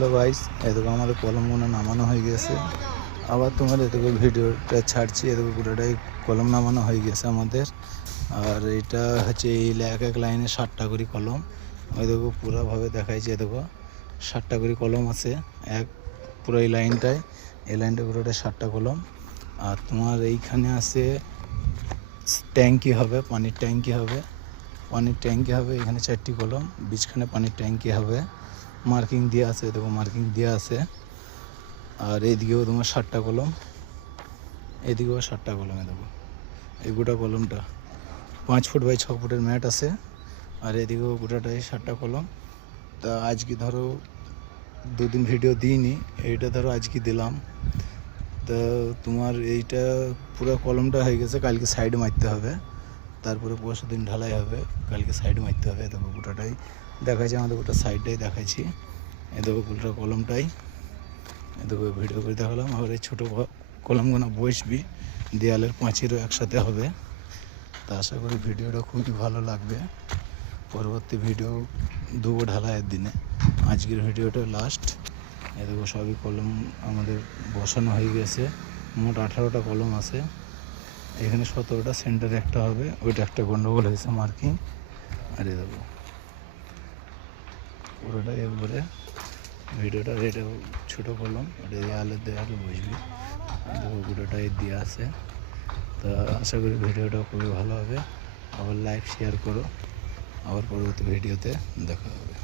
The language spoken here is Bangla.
হ্যালো গাইস, এদিকে আমাদের কলমগুলো নামানো হয়ে গেছে। আবার তোমার এদিকে ভিডিওটা ছাড়ছি। এদিকে পুরোটাই কলম নামানো হয়ে গেছে আমাদের। আর এটা হচ্ছে এই এক এক লাইনে 7টা করে কলম। ওই দেখো পুরোভাবে দেখাইছে। এদিকে 7টা করে কলম আছে এক পুরো এই লাইনটা পুরোটা 7টা কলম। আর তোমার এইখানে আছে ট্যাঙ্কি হবে, পানির ট্যাঙ্কি হবে। এখানে 4টি কলম, বিচখানে পানির ট্যাঙ্কি হবে। মার্কিং দেওয়া আছে, দেখো মার্কিং দেওয়া আছে। আর এইদিকেও তোমার 7টা কলম, এদিকেও 7টা কলম। দেখো এই গোটা কলমটা 5 ফুট বাই 6 ফুটের ম্যাট আছে। আর এদিকেও গোটাটাই 7টা কলম। তা আজকে ধরো 2 দিন ভিডিও দিইনি, এইটা ধরো আজকে দিলাম। তা তোমার এইটা পুরো কলমটা হয়ে গেছে, কালকে সাইড মারতে হবে। তারপরে পরশু দিন ঢালাই হবে, কালকে সাইড মারতে হবে। দেখো গোটাটাই দেখাচ্ছি, আমাদের গোটা সাইডটাই দেখাচ্ছি। এ দেখো গোটা কলমটাই, এ দেখো ভিডিও করে দেখালাম। আবার এই ছোটো কলমগুলো বসবি, দেয়ালের পাঁচিরও একসাথে হবে। তা আশা করি ভিডিওটা খুবই ভালো লাগবে। পরবর্তী ভিডিও দেবো ঢালাইয়ের দিনে। আজকের ভিডিওটা লাস্ট। এ দেখো সবই কলম আমাদের বসানো হয়ে গেছে। মোট 18টা কলম আছে। এখানে 17টা, সেন্টারে একটা হবে, ওইটা একটা গন্ডগোল হয়েছে মার্কিং। আর এ দেখো পুরোটা একবারে ভিডিওটা এটা ছোটো কলম, এটা দেয়ালে বসবি। দেখো পুরোটাই দেওয়া আছে। তা আশা করি ভিডিওটা খুবই ভালো হবে। আবার লাইক শেয়ার করো। আবার পরবর্তী ভিডিওতে দেখা হবে।